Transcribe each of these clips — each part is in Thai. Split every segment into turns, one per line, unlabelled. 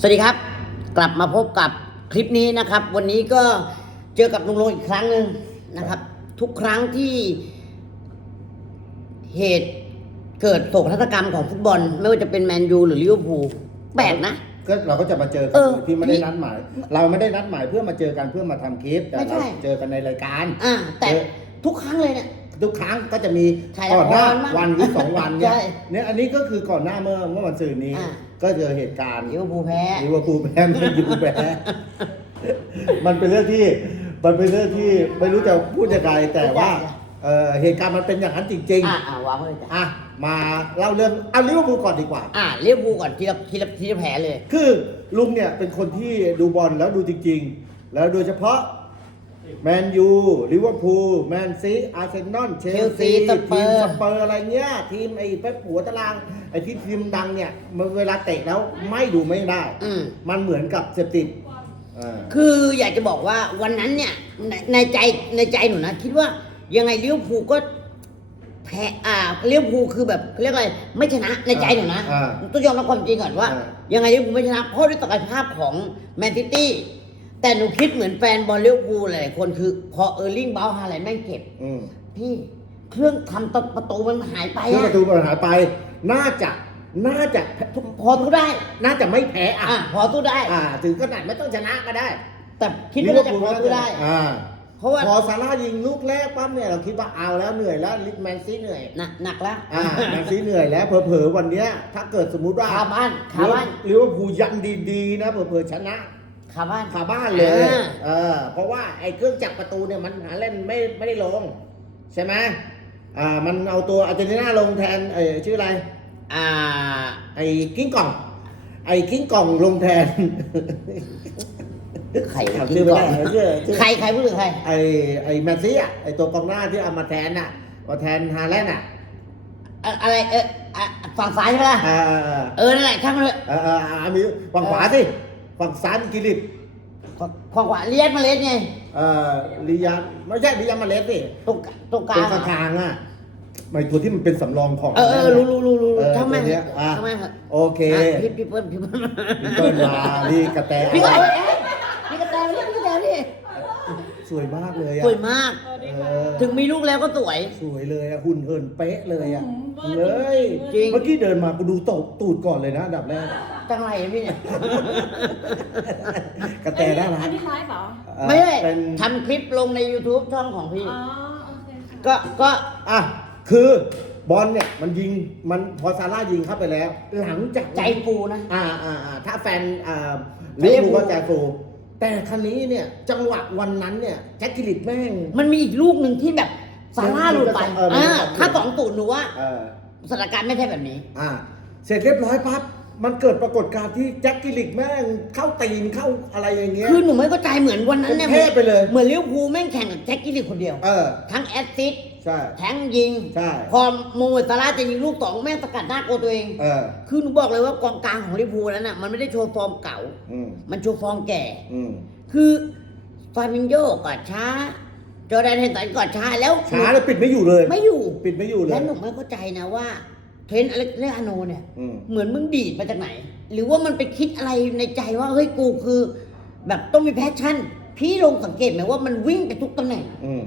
สวัสดีครับ กลับมาพบกับคลิปนี้นะครับ วันนี้ก็เจอกับลุงลงอีกครั้งหนึ่งนะครับ ทุกครั้งที่เหตุเกิดโศกนาฏกรรมของฟุตบอล ไม่ว่าจะเป็นแมนยูหรือลิเวอร์พูลแปลกนะ
ก็เราก็จะมาเจอกั
เอนอ
โดยที่ไม่ได้
พี่
นัดหมาย เราไม่ได้นัดหมายเพื่อมาเจอกันเพื่อมาทำคลิปแต่
ไม่ใช่
เราเจอกันในรายการ
อ่าแต่
เออ
ทุกครั้งเลยเนี่ย
ทุกครั้งก็จะมี
ถ่าย
ก่อนหน้า
ละครบ้าง
วันหรือสองวันเนี่
ใช่
ยเนี่ยอันนี้ก็คือก่อนหน้าเมื่อเมื่อวันศุกร์นี้
อ่า
ก็เจอเหตุการณ์
ลิเวอร์พูลแพ้
ลิเวอร์พูลแพ้แมนยูแพ้มันเป็นเรื่องที่ มันเป็นเรื่องที่ไม่รู้จะพูดยังไงแต่ว่าเอ่อเหตุการณ์มันเป็นอย่างนั้นจริง
อ่าอ่าวางไว้เลยจ้ะ
ๆ อะ มาเล่าเรื่องเอาลิเวอร์พูลก่อนดีกว่า
อ่าลิเวอร์พูลก่อนทีละทีละทีละแผลเลย
คือลุงเนี่ยเป็นคนที่ดูบอลแล้วดูจริง ๆ แล้วโดยเฉพาะ แมนยูลิเวอร์พูลแมนซีอาร์เซนอลเชลซี
Chelsea สเปอ
ที
ร์
มสเปอร์อะไรเงี้ย ทีมไอ้เป๊ปหัวตารางไอ้ที่ทีมดังเนี่ยมันเวลาเตะแล้วไม่ดูไม่ได้
อืม
มันเหมือนกับเสพติดอ่า
คืออยากจะบอกว่าวันนั้นเนี่ยในในใจในใจหนูนะ คิดว่ายังไงลิเวอร์พูลก็แพ้อ่าลิเวอร์พูลคือแบบเขาเรียกอะไรไม่ชนะในใจหนูนะ
อ่า
ต้องยอมรับความจริงก่อนว่า
อ่า
ยังไงลิเวอร์พูลไม่ชนะเพราะด้วยศักยภาพของแมนซิตี้ แต่หนูคิดเหมือนแฟนบอลลิเวอร์พูลหลายๆคนคือ พอเออร์ลิงเบลฮาแลนด์แม่งเก็บ
อืม
พี่เครื่องทำประตูมันหายไป
เครื่องป
อะ
ระตูมันหายไป น่าจะ น่าจะ
พอตู้ได้
น่าจะไม่แพ้อะ
อะพอตู้ได้
อ่า ถึงขนาดไม่ต้องชนะก็ได้
แต่คิดว่าน่าจะพอตู้ได้
อ่า
เพราะว่า
พอซาร่ายิงลูกแรกปั๊บเนี่ยเราคิดว่าเอาแล้วเหนื่อยแล้วลิทแมนซีเหนื่อย
หนักหนักแล้ว
อ่าแมนซีเหนื่อยแล้วเผลอๆวันเนี้ยถ้าเกิดสมมุติว่า
คาบ้านคาบ้าน
ลิเวอร์พูลยันดีๆนะเผลอๆชนะ
คาบ้าน
คาบ้านเลย
อ่า
เออ เพราะว่าไอ้เครื่องจักรประตูเนี่ยมันหาเล่นไม่ไม่ได้ลง ใช่ไหมอ่า มันเอาตัวอาร์เจนตินาลงแทนเออชื่ออะไร
อ่า
ไอ้กิ้งก่อง ไอ้กิ้งก่องลงแทน
ใคร
จำ
กิ
ชื่
น
อไม่
ก่อน
ได้ชื่อชื่อ
ใครใครพูดถึงใคร
ไอ้ไอ้แมนซี่อะ ไอ้ตัวกองหน้าที่เอามาแทนอะมาแทนฮาแลนด์อะ
เอ่ออะไรเอออะฝั่งซ้ายใช่ไหมล่ะ
อ่า
เออนั่นแหละช่างมันเถอะ
เออเออเออมีฝั่งขวาสิ ฝั่งซ้ายมีกิริต
ฝั่งฝั่งขวาเลียดมาเลสไง
เอ่อลิยานไม่ใช่ลิยานมาเลสสิ
ตรงกลางตรงกลา
เป็น
ง
กลางกลางๆอะไม่ตัวที่มันเป็นสำรองของ
เออเออรู้รู้รู้รู้
เออ
ช่างแม่ง
ตัวเนี้ยอะ
ช่างแม่งเถอะ
โอเค
อะพี่พี่เปิ้ลพี่เปิ้ล
พี่เปิ้ลมาพี่กระแต
พี่ก็เอ้ยเอ้ยพี่กระแตพี่พี่กระแตพี่
สวยมากเลยอะ
สวยมาก
เออ
ถึงมีลูกแล้วก็สวย
สวยเลยอะหุ่นเหินเป๊ะเลยอะ
อืม
เลย
จริง
เมื่อกี้เดินมากูดูตกตูดก่อนเลยนะอันดับแรก
จังไรอะพี่เนี่ย
กระแตน่ารั
อั
ก
นนี้ไลฟ์เหรอ
เอ่อ
ไม่ใช่
เป็น
ทำคลิปลงใน YouTube ช่องของพี่
อ๋อ โอเคค่ะ
ก็ก็
อะคือบอลเนี่ยมันยิงมันพอซาร่ายิงเข้าไปแล้ว หลังจาก
ใจฟูนะ
อ่าอ่าอ่าถ้าแฟนอ่า
ไม่
ลิ
ได้
เวอร์พูล
ฟู
ก็ใจฟูแต่คันนี้เนี่ยจังหวะวันนั้นเนี่ยแจ็คกิลิตแม่ง
มันมีอีกลูกหนึ่งที่แบบซาร่าหลุดไป
เออมัน
อ่า
จะสอง
ถ้าสองตูนหนูว่า
เออ
สถานการณ์ไม่ใช่แบบนี้
อ่า เสร็จเรียบร้อยปั๊บ มันเกิดปรากฏการณ์ที่แจ็คกิลิตแม่งเข้าตีนเข้าอะไรอย่างเงี้ย
คือหนูไม่เข้าใจเหมือนวันนั้นเนี่ย
เท่ไปเลย
เหมือนลิเวอร์พูลแม่งแข่งกับแจ็คกี้ลีคนเดียว
เออ
ทั้งแอสซิสต์
ใช่
ทั้งยิง
ใช่
พอโมเมตซาร่าห์จะยิงลูกสองแม่งสกัดหน้าโกลตัวเอง
เออ
คือหนูบอกเลยว่ากองกลางของลิเวอร์พูลนั้นน่ะมันไม่ได้โชว์ฟอร์มเก่า
อืม
มันโชว์ฟอร์มแก่
อืม
คือฟาบินโยก็ช้าจอร์แดนเฮนสันก็ช้าแล้ว
ช้าแล้วปิดไม่อยู่เลย
ไม่อยู่
ปิดไม่อยู่เลย
และหนูไม่เข้าใจนะว่า เทรนต์อเล็กซานเดอร์อาร์โนลด์เนี่ย
อืม
เหมือนมึงดีดมาจากไหน หรือว่ามันไปคิดอะไรในใจว่าเฮ้ยกูคือ แบบต้องมีแพชชั่น พี่ลองสังเกตไหมว่ามันวิ่งไปทุกตำแหน่ง
อืม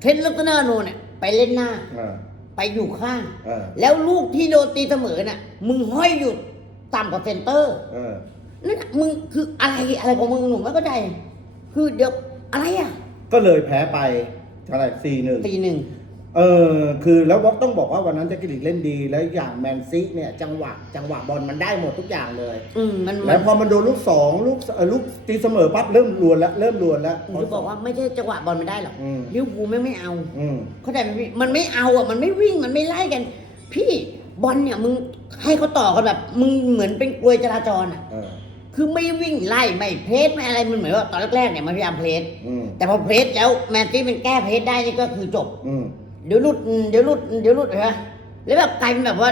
เทรนต์อเล็กซานเดอร์อาร์โนลด์เนี่ยไปเล่นหน้า
อ่า
ไปอยู่ข้าง
เออ
แล้วลูกที่โดนตีเสมอน่ะ มึงห้อยอยู่ต่ำกว่าเซนเตอร์
เออ
นั่นน่ะมึงคืออะไรอะไรของมึงหนูไม่เข้าใจ คือเดี๋ยวอะไรอะ
ก็เลยแพ้ไปเท่าไหร่สี่หนึ่ง
ตีหนึ่ง
เออคือแล้วบอกต้องบอกว่าวันนั้นแจ็คกิลิตเล่นดี แล้วอย่างแมนซีเนี่ยจังหวะจังหวะบอลมันได้หมดทุกอย่างเลย
อืมมันมั
แล้
น
วพอมันโดนลูกสองลูกเอ่อลูกตีเสมอปั๊บเริ่มรวนแล้วเริ่มรวนแล้ว
หนูจะบอกว่าไม่ใช่จังหวะบอลไม่ได้หรอก
อืม
ลิเวอร์พูลไม่งไม่เอา
อืม
เข้าใจไหมพี่มันไม่เอาอะ มันไม่วิ่ง มันไม่ไล่กัน พี่บอลเนี่ยมึงให้เขาต่อกันแบบ มึงเหมือนเป็นกลวยจราจรอะ
เออ
คือไม่วิ่งไล่ไม่เพรสไม่อะไร มันเหมือนว่าตอนแรกๆเนี่ยมันพยายามเพรส
อืม
แต่พอเพรสแล้วแมนซีมันแก้เพรสได้นี่ก็คือจบ
อืม
เดี๋ยวหลุดเดี๋ยวหลุดเดี๋ยวหลุดเห็นไหมแล้วแบบกลายเป็นแบบว่า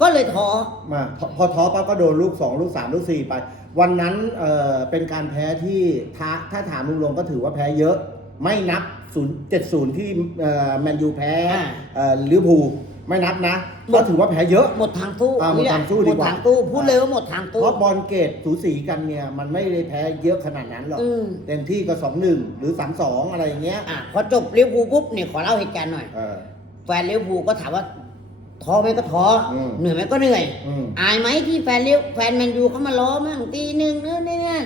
ก็เลยท้อ
มาพอพอท้อปั๊บก็โดนลูกสองลูกสามลูกสี่ไป วันนั้นเอ่อเป็นการแพ้ที่ถ้าถ้าถามลุงลงก็ถือว่าแพ้เยอะ ไม่นับ0 7 0ที่เอ่อแมนยูแพ้
อ่า
เอ่อลิเวอร์พูล ไม่นับนะ
หมด
ก็ถือว่าแพ้เยอะ
หมดทางสู้
อ่าหมดทางสู้ดีกว่า
หมดทางตู้พูดเลยว่าหมดทางตู้
เพราะบอลเกตสูสีกันเนี่ยมันไม่ได้แพ้เยอะขนาดนั้นหรอก
อืม
เต็มที่ก็สองหนึ่งหรือสามสองอะไรอย่างเงี้ย
อะพอจบเลี้ยวภูลปุ๊บเนี่ยขอเล่าเหตุการณ์หน่อย
เออ
แฟนเลี้ยวภูลก็ถามว่าท้อไหมก็ท้ออ
ม
เหนื่อยไหมก็เหนื่อย
อืม
อายไหมที่แฟนเลี้ยวแฟนแมนยูเขามาล้อมั่งตีหนึ่งนู่นนี่นั่น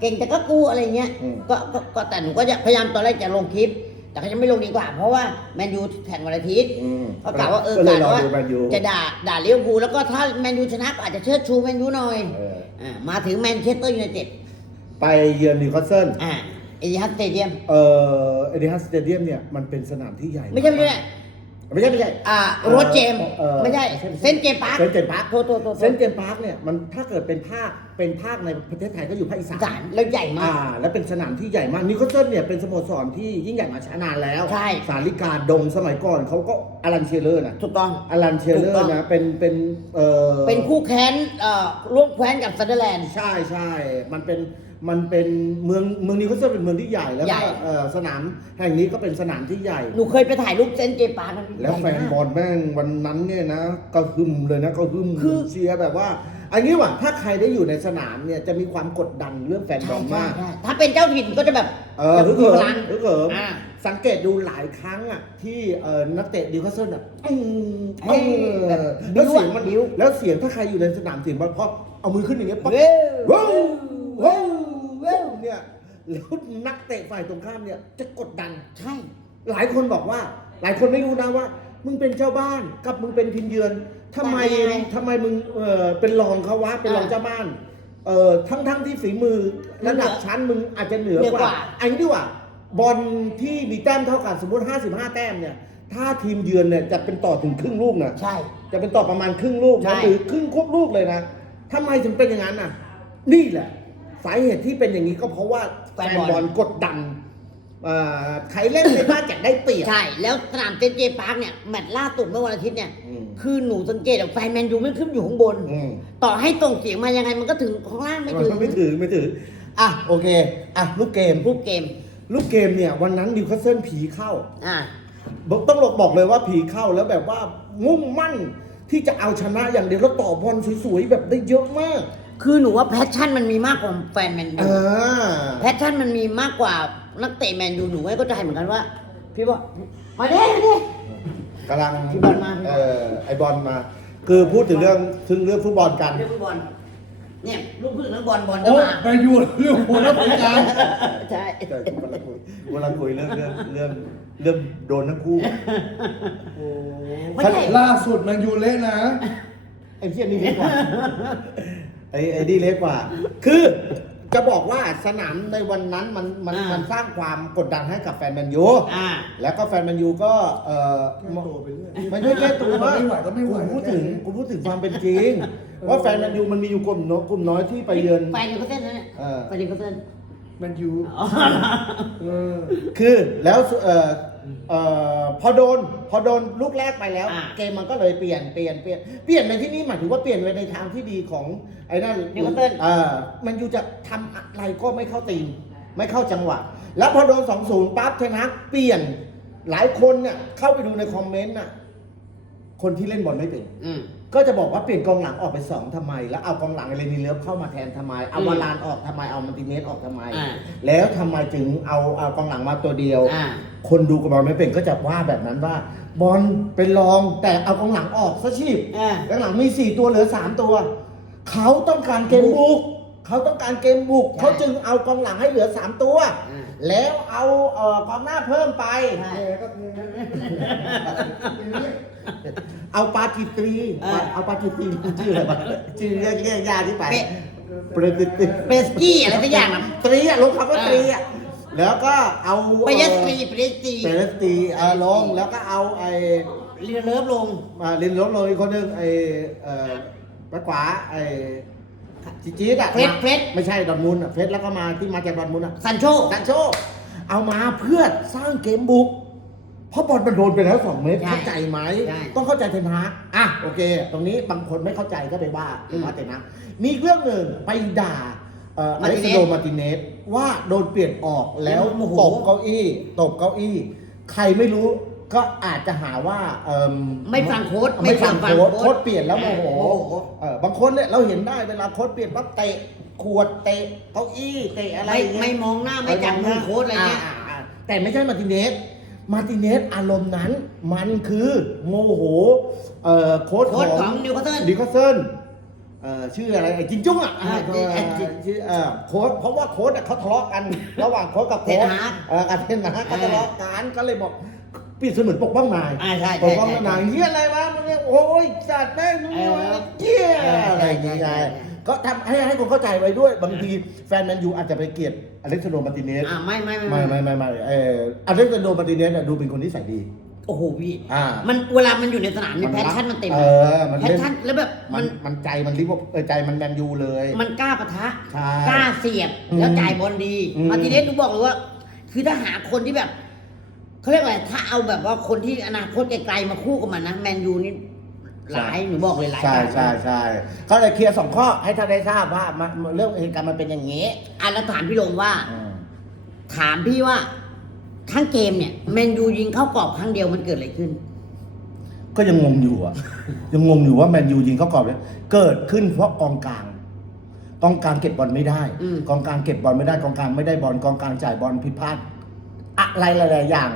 เก่งแต่ก็กูอะไรเงี้ย
อืม
ก็ก็ก็แต่หนูก็จะพยายามตอนแรกจะลงคลิป แต่ก็ยังไม่ลงดีกว่า เพราะว่าแมนยูแข่งวันอาทิตย์
อืม
เขากล่าวว่าเออ
ก็เลย
ก
ร
ล่า
อ
วว่า
ดูแมนยู
จะด่าด่าเลี้ยวภูลแล้วก็ถ้าแมนยูชนะก็อาจจะเชิดชูแมนยูหน่อย
เออ
อ่ามาถึงแมนเชสเตอร์ยูไนเต็ด
ไปเยือนนิวคาสเซิล
อ่าเอติฮัดสเตเดียม
เอ่อเอเดฮัสสเตเดียมเนี่ยมันเป็นสนามที่ใหญ่
ไม่ใช่ไม่ใช่
ไม่ใช่ไม่ใช่
อ่าโรถเจมส์
เอ่อ
ไม่ใช่
เส้น
เส้นเจมส์ปาร์ค
เส้นเจมส์ปาร์ค
โทษโทษโทษ
เซนต์เจมส์พาร์คเนี่ยมันถ้าเกิดเป็นภาคเป็นภาคในประเทศไทยก็อยู่ภาคอีสา
สานรแล้วใหญ่มา
อ่าก และเป็นสนามที่ใหญ่มากนิโคลเซิลเนี่ยเป็นสโมสรที่ยิ่งใหญ่มาช้านานแล้ว
ใช่
สาริกาดงสมัยก่อนเขาก็อลันเชียร์เลอร์นะ
ถูกต้อง
อลันเชียร์เลอ
ถูกต้
ร์
อง
นะเป็นเป็นเอ่อ
เป็นคู่แค้นเอ่อร่วมแคว้นกับซันเดอร์แลนด์
ใช่ใช่มันเป็น มันเป็นเมืองเมืองนิโคลเซิลเป็นเมืองที่ใหญ่แล้ว
ใหญ่
ก็เอ่อสนามแห่งนี้ก็เป็นสนามที่ใหญ่
หนูเคยไปถ่ายรูปเส้นเจมส์ปาร์คมัน
แล้วแฟนบอลแม่งวันนั้นเนี่ยนะก็หึมเลยนะก็หึม
คือ
เชียร์แบบว่าอันนี้ว่ะถ้าใครได้อยู่ในสนามเนี่ยจะมีความกดดันเรื่องแฟนบ
ใช่
อล
ใช่
มาก
ใช่ถ้าเป็นเจ้าถิ่นก็จะแบบ
เออ
จะ
ฮึก
มี
เหิ
พ
ม
ลัง
ฮึกเหิม
อ่า
สังเกตดูหลายครั้งอะที่เอ่อนักเตะดิวคาสเซิลอะอืม
เอ้ย
เออ
บิ้
แล้ว
ว
เสียง
อะ
มัน
บิ้ว
แล้วเสียงถ้าใครอยู่ในสนามเสียงมันเพราะเอามือขึ้นอย่างเงี้ยปั๊บ
เว้ย
ว้าวว้าว ว้าวเนี่ยแล้วนักเตะฝ่ายตรงข้ามเนี่ยจะกดดัน
ใช่
หลายคนบอกว่า หลายคนไม่รู้นะว่า มึงเป็นเจ้าบ้านกับมึงเป็นทีมเยือนทำไมทำไมมึงเออเป็นรองเขาวะเป็นรองเจ้าบ้านเออทั้งทั้งที่ฝีมือระดับชั้นมึงอาจจะเหนือกว่าอันนี้ดีกว่าบอลที่มีแต้มเท่ากันสมมติ 55 แต้มเนี่ย ถ้าทีมเยือนเนี่ยจะเป็นต่อถึงครึ่งลูกนะ
ใช่
จะเป็นต่อประมาณครึ่งลูก
ใช่
นะหรือครึ่งควบลูกเลยนะทำไมถึงเป็นอย่างนั้นน่ะ นี่แหละ สาเหตุที่เป็นอย่างนี้ก็เพราะว่าแฟนบอลกดดันเอ่อใครเล่นในบ้านจะได้เปรียบ
ใช่ แล้วสนามเส้นเจมส์ปาร์คเนี่ยแมตช์ล่าสุดเมื่อวันอาทิตย์เนี่ย
อืม
คือหนูสังเกตอะแฟนแมนยูไม่ขึ้นอยู่ข้างบน
อืม
ต่อให้ส่งเสียงมายังไงมันก็ถึงข้างล่างไม่ถึง
ไม่ถือไม่ถือ อะโอเค อะลูกเกม
รูปเกม
ลูกเกมเนี่ยวันนั้นนิวคาสเซิลผีเข้า
อ่า
บอกต้องบอกเลยว่าผีเข้าแล้วแบบว่ามุ่งมั่นที่จะเอาชนะอย่างเดียวแล้วต่อบอลสวยๆแบบได้เยอะมาก
คือหนูว่าแพชชั่นมันมีมากกว่าแฟนแมนยู
อ่า
แพชชั่นมันมีมากกว่านักเตะแมนยูหนูไม่เข้าใจเหมือนกันว่า พี่ว่ามาเด้มาเด้
กำลัง
พี่บอลมา
เออไอบอลมา คือพูดถึงเรื่องถึงเรื่องฟุตบอลกัน
เรื่องฟุตบอลเนี่ยลูกพึ่งนักบอลบอลก็
โอ้
มา
ไปอยู่เรื่องหัวแล้วผมกลาง
ใช่
แต่กำลังคุยกำลังคุยเรื่องเรื่องเรื่องเรื่องโดนทั้งคู่โอ้
ไม่ใช่
ล่าสุดแมันยูเละนะ
ไอ้เพี้ยนี่เล็กกว่า ไอ้ไอ้นี่เล็กกว่า คือจะบอกว่าสนามในวันนั้นมันมัน
อ่ามั
มันสร้างความกดดันให้กับแฟนแมนยู
อ่า
แล้วก็แฟนแมนยูก็เออ
แก้ตัวไปเรื่อย
ไม่ใช่แก้ตัว
ไม่ไหวก็ไม่ไหว
กูพูดถึงกูพูดถึงความเป็นจริง ว่าแฟนแมนยูมันมีอยู่กลุ่มน้อยกลุ่มน้อยที่ไปเยือน
แฟนนิวคาสเซิลนั่นแหละ
เออ
แฟนนิวคาสเซิล
แมันยู
อ๋อ
เออ
คือแล้วเอ่อ เอ่อพอโดนพอโดนลูกแรกไปแล้ว
อ่า
เกมมันก็เลยเปลี่ยนเปลี่ยนเปลี่ยนเปลี่ยนในที่นี้หมายถึงว่าเปลี่ยนไปในทางที่ดีของไอ้นั่น
นิวคาสเซิล
เออมันอยู่จะทำอะไรก็ไม่เข้าตีนไม่เข้าจังหวะ แล้วพอโดน2-0ปั๊บเทนฮักเปลี่ยนหลายคนเนี่ยเข้าไปดูในคอมเมนต์น่ะคนที่เล่นบอลไม่เป็น
อืม
ก็จะบอกว่าเปลี่ยนกองหลังออกไปสองทำไม แล้วเอากองหลังเอเลนีเลิฟเข้ามาแทนทำไม เอา
อืม
วาลานออกทำไมเอามันติเนสออกทำไม
อ่า
แล้วทำไมถึงเอาเอากองหลังมาตัวเดียว
อ่า
คนดูกับบอลไม่เป็นก็จะว่าแบบนั้นว่า บอลเป็นรองแต่เอากองหลังออกซะชีพ
อ่า
กองหลังมี 4 ตัวเหลือ 3 ตัว เขาต้องการเกมบุก เขาต้องการเกมบุก
ใช่
เขาจึงเอากองหลังให้เหลือ 3 ตัว
อ่า
แล้วเอาเอ่อกองหน้าเพิ่มไป
ใช่
แพ้ก็แพ้
เอาปาจิตรี
อ่า
เอาปาจิตรีชื่ออะไรวะชื่อเรียกเรียกยากที่ไป
เป๊ะ
เปรติตรี
เปสกี้อะไรสักอย่างนะ
ตรีอะลงคำว่าตรีอะแล้วก็เอา
ไปยัสตรีไปยัสตรี
เปรตรีเอาลงแล้วก็เอาไอ้
เรียนเลิฟลง
มาลินลบลงอีกคนหนึงไอ้เอ่อไปขวาไอ้จีจีดอะ
เฟรดเฟรด
ไม่ใช่ดอร์ทมุนด์อะเฟรดแล้วก็มาที่มาจากดอร์ทมุนด์อะ
ซันโช
ซันโชเอามาเพื่อสร้างเกมบุก เพราะบอลมันโดนไปแล้ว2เมตร
ใช่
เข้าใจไหม
ใช่
ต้องเข้าใจเทนฮากอะโอเค ตรงนี้บางคนไม่เข้าใจก็ไปว่าไปว่าเทนฮากมีอีกเรื่องหนึ่งไปด่าเอ่ออ
มาร์
เล็
ติ
ก
เนส
ซานโดมาร์ติเนสว่าโดนเปลี่ยนออกแล้ว
โมโห
ตบเก้าอี้ตบเก้าอี้ ใครไม่รู้ก็อาจจะหาว่าเอม
ไม่ฟังโค้ช
ไม่ฟัง
ไม่ฟัง
โค้ช
โค้ช
โค้ชเปลี่ยนแล้วโมโห
โมโห
เออบางคนเนี่ยเราเห็นได้เวลาโค้ชเปลี่ยนปั๊บเตะขวดเตะเก้าอี้เตะอะไร
ไม่
อย่างเงี้ย
ไม่มองหน้าไม่จับมือโค้ชอะไรเงี้ยา
อ่าแต่ไม่ใช่มาร์ติเนส มาร์ติเนสอารมณ์นั้น มันคือโมโหเอ่อโค้ช
โค้ช
ข
ข
อ
องงนิวคาสเซิล
ดิคาเซิลเอ่อชื่ออะไรไอ้จินจุ้งอะ
อ่า
เออ
ไอ้จิน
ชื่อเอ่อโค้ชเพราะว่าโค้ชอะเขาทะเลาะกัน ระหว่างโค้ชกับโค้ช
เทนฮาก
เออกับเทนฮากเขาทะเลาะกันก็เลยบอก ปิดเสมือนปกป้องนาย
อ่าใช่
ป
ใช่
กป้อง
ใช่
นายเฮียอะไรวะมึงเนี่ยโอ้ยสัตว์แม่งมึง
เออ
เฮีย
เออ
อะไรอย่างเงี้ย
ใช่ใช่ใช่
ก็ทำให้ให้คนเข้าใจไว้ด้วย บางทีแฟนแมนยูอาจจะไปเกลียดอเล็กซานโดมาร์ติเนส
อ่าไม่ไม่
ไม่ไม่ไม่ไม่เอออเล็กซานโดมาร์ติเนสเนี่ยดูเป็นคนที่ใส่ดี
โอ้โหพี่
อ่า
มันเวลามันอยู่ในสนามนี่แพชชั่นมันเต็ม
เออมัน
แพช
เล่น
ชั่นแล้วแบบ
มั
มันน
มันใจมันริบเออใจมันแมนยูเลย
มันกล้าปะทะ
ใช่
กล้าเสียบ
อืม
แล้วจ่ายบอลดี
อืม
มาร์ติเนสหนูบอกเลยว่า คือถ้าหาคนที่แบบ เขาเรียกอะไรถ้าเอาแบบว่าคนที่อนาคตไกลๆมาคู่กับมันนะแมนยูนี่หลายหนูบอกเลยหลาย
ใช่
การ
ใช่ใช่เขาเลยเคลียร์สองข้อให้ท่านได้ทราบว่ามันเรื่องเหตุการณ์มันเป็นอย่างนี้
อะแล้วถามพี่ลงว่า
อืม
ถามพี่ว่าทั้งเกมเนี่ยแมนยูยิงเข้ากรอบครั้งเดียวมันเกิดอะไรขึ้น
ก็ยังงงอยู่อะ ยังงงอยู่ว่าแมนยูยิงเข้ากรอบเลยเกิดขึ้นเพราะกองกลาง กองกลางเก็บบอลไม่ได้
อืม
กองกลางเก็บบอลไม่ได้กองกลางไม่ได้บอลกองกลางจ่ายบอลผิดพลาด อะไรหลายๆอย่าง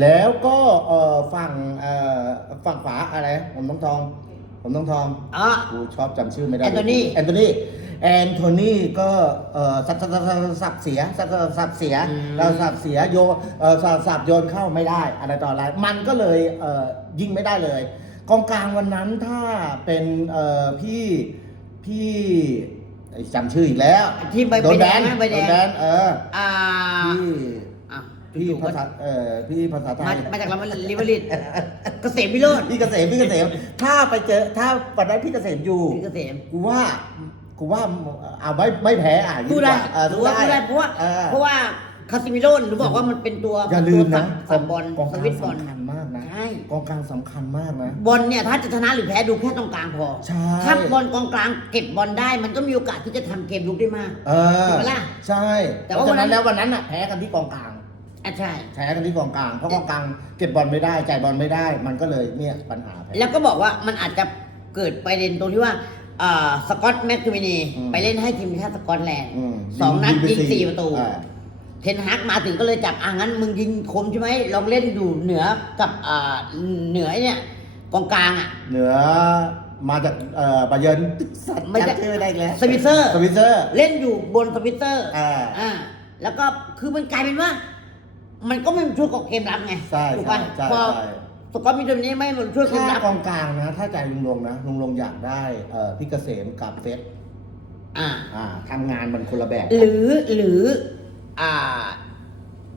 แล้วก็เอ่อฝั่งเอ่อฝั่งขวาอะไรผมต้องทอง ผมต้องทอง
อ๋อ
กูชอบจำชื่อไม่ได้
แอนโทนี
แอนโทนีแอนโทนีก็เอ่อสับสับสับสับสับเสียสับสับสับเสีย
อืม
เราสับเสียโยเอ่อสับสับโยนเข้าไม่ได้ อะไรต่ออะไรมันก็เลยเอ่อยิงไม่ได้เลยกองกลางวันนั้นถ้าเป็นเอ่อพี่พี่ไอ้จำชื่ออีกแล้ว
ที่ใบ
โดน
ใบ
แบ
แดง
น
นะใบ
โด
แด
น
ง
แบนเออ
อ่า
พี่
อะ
พี่ภาษาเอ่อพี่ภาษาไท
มายมาจากลาลิเวอริตเกษมวิโรจน์
พี่เกษมพี่เกษมถ้าไปเจอถ้าวันนั้นพี่เกษมอยู่
พี่เกษม
กูว่ากูว่าเอาไม่ไม่แพ้อะ
สู้ได้
กว่าเออ
หรื
สู้
อว่า
ได้
สู้ได้เพราะว่า
ออ
เพราะว่าคาซิมิโรหนูบอกว่ามันเป็นตัว
อย่าลืมนะ
ตัวฝั่งบอล
กอง
ส
กลาง
วิตช์บอล
สำคัญมากนะ
ใช่
กองกลางสำคัญมากนะ
บอลเนี่ยถ้าจะชนะหรือแพ้ดูแค่ตรงกลางพอ
ใช่
ถ้าบอลกองกลางเก็บบอลได้ มันก็มีโอกาสที่จะทำเกมลุกได้มาก
เออ
ถูกปะล่ะ
ใช่
แต่
แต่
ว่า
ว่า
วั
วันน
นั้
นั้นนแล้ววันนั้นอะแพ้กันที่กองกลาง
อะใช่
แพ้กันที่กองกลางเพราะกองกลางเก็บบอลไม่ได้จ่ายบอลไม่ได้ มันก็เลยเนี่ยปัญหาแพ้
แล้วก็บอกว่ามันอาจจะเกิดประเด็นตรงที่ว่าอ่าสกอตแมคคิมินี
อืม
ไปเล่นให้ทีมชาติสกอตแลนด์
อืม
สองนัด
ยิ
ยิ
ง
ง
ไปสี่
สี่ประตู
อ่า
เทนฮากมาถึงก็เลยจับอ่างั้น มึงยิงคมใช่ไหมลองเล่นอยู่เหนือกับอ่าเหนือไอ้เนี่ยกองกลางอะ
เหนือมาจากเอ่อบาเยิร์นสัตว์
ไม่ได้
จำชื่อไม่ได้อีกแล้ว
สวิตเซอร์
สวิตเซอร์
เล่นอยู่บนสวิตเซอร์
อ่า
อ่าแล้วก็คือมันกลายเป็นว่า มันก็ไม่ช่วยกับเกมรับไง
ใช่
ถูก
ใช่
ป่ะ
ใช่
พอ
ใช่
สกอตมีตัวนี้ไม่มันช่วยเกม
ถ้า
รับ
กองกลางนะ ถ้าใจลุงลงนะลุงลงอยากได้เอ่อพี่เกษมกับเฟส
อ่า
อ่าทำงานมันคนละแบบ
หรือหรือ อ่า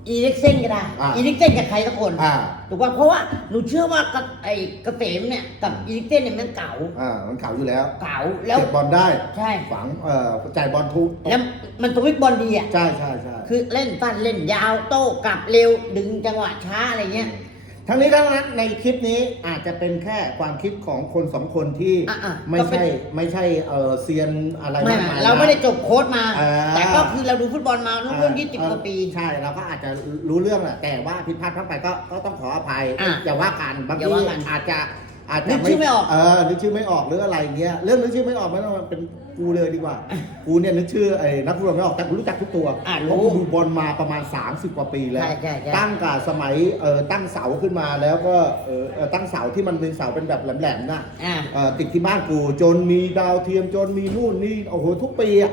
อีเล็กเซนก็ได้
อ่า
อีเล็กเซนกับใครสักคน
อ่า
ถูกป่ะเพราะว่าหนูเชื่อว่ากระไอ้กระเตมเนี่ยกับอีเล็กเซนเนี่ยมันเก่า
อ่ามันเข่าอยู่แล้ว
เก่าแล้ว
เก็บบอลได้
ใช่
ฝังเอ่อจ่ายบอลทุก
แล้วมันสวิตช์บอลดีอะ
ใช่ใช่ใช่
คือเล่นสั้นเล่นยาวโต้กลับเร็วดึงจังหวะช้าอะไรเงี้ย
ทั้งนี้ทั้งนั้นในคลิปนี้อาจจะเป็นแค่ความคิดของคนสองคนที่
อะๆ
ไม่
ก็เป็น
ใช่ไม่ใช่เอ่อเซียนอะไร
ไม่
มากมาย
เราไม่ได้จบโค้ดมา
อ่า
แต่ก็คือเราดูฟุตบอลมาร่วมยี่สิบ
เอ่อก
ว่าปี
ใช่เราก็อาจจะรู้เรื่องแหละแต่ว่าผิดพลาดพลั้งไปก็ก็ต้องขออภัย
อะ
อย่าว่ากันบาง
อย่า
ที
ว่ากัน
อาจจะ อาจ
นึ
จะ
กชื่อไม่ออก
เออนึกชื่อไม่ออกหรืออะไรเงี้ยเรื่องนึกชื่อไม่ออกไม่ต้องมาเป็นกูเลยดีกว่า กูเนี่ยนึกชื่อไอ้นักฟุตบอลไม่ออกแต่กูรู้จักทุกตัว
อะ
เพ
รู้
ราะกูดูบอลมาประมาณ 30 กว่าปีแล้ว
ใช่ใช่ใช่
ตั้งกับสมัยเอ่อตั้งเสาขึ้นมาแล้วก็เอ่อเอ่อตั้งเสาที่มันเป็นเสาเป็นแบบแหลมๆน่ะ
อ่า
เอ่อติดที่บ้านกูจนมีดาวเทียมจนมีนู่นนี่โอ้โหทุกปีอะ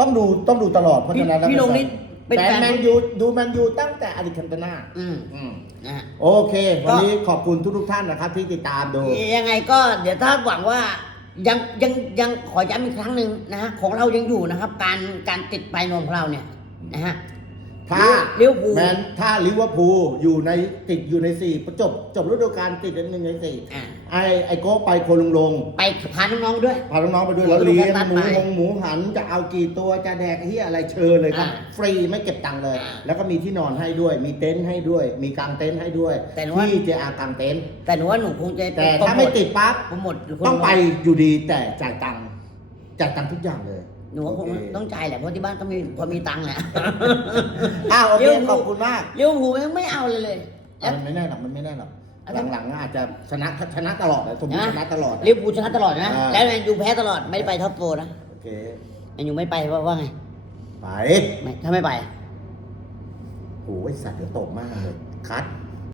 ต้องดูต้องดูตลอดเพราะ
พี่
ฉะนั้นแล้ว
พี่ลงนี่ เป็น
แต่
แฟน
แมนยูดูแมนยูตั้งแต่อาริคันตานา
อืม
อืม
นะฮะ
โอเค วันนี้ขอบคุณทุกๆท่านนะครับ ที่ติดตามดู
ยังไงก็เดี๋ยวถ้าหวังว่ายังยังยังขอย้ำอีกครั้งหนึ่งนะฮะของเรายังอยู่นะครับ การการติดไปนวมของเราเนี่ยนะฮะ
ถ้า
ลิเวอร์พูล
แมนถ้าลิเวอร์พูลอยู่ในติดอยู่ในสี่จบจบฤดูกาลติดในหนึ่งในสี่
อ่า
ไอไอโก้ไปโคลุงลง
ไปพาน้องๆด้วย
พาน้องๆไปด้วยแล้วเลี้ยง
ตัด
หมู
ไป
หงหมูหันจะเอากี่ตัวจะแดกเฮียอะไรเชิญเลยครับ
อ่า
ฟรีไม่เก็บตังค์เลย
อ่า
แล้วก็มีที่นอนให้ด้วย มีเต็นท์ให้ด้วย มีกางเต็นท์ให้ด้วย
แต่ว่า
ที่เจอากางเต็นท์
แต่หนูว่าหนูคงจะ
แต่ถ้าไม่ติดปั๊บ
โปรโมทหรือคน
ต้องไปอยู่ดีแต่จ่ายตังค์จ่ายตังค์ทุกอย่างเลย
หนูว่าคง
โอเค
ต้องจ่ายแหละเพราะที่บ้านก็มีพอมีตังค์แหละ
อ้าวโอเค
ลิเวอร์พูล
ขอบคุณมาก
ลิเวอร์พูลยังไม่เอาเลยเลย แล้ว
มันไม่แน่หรอกมันไม่แน่หรอก
อะแล้ว
หลังๆอาจจะชนะชนะตลอดนะสมมติ
นะ
ชนะตลอด
ลิเวอร์พูลชนะตลอดนะ
อ่า
แล้วแมนยูแพ้ตลอดไม่ได้ไปท็อปโฟร์นะ
โอเค
แมนยูไม่ไปว่าว่าไง
ไป
ไม่ถ้าไม่ไป
โอ้ยสัตว์เดี๋ยวตกมากเลยคัด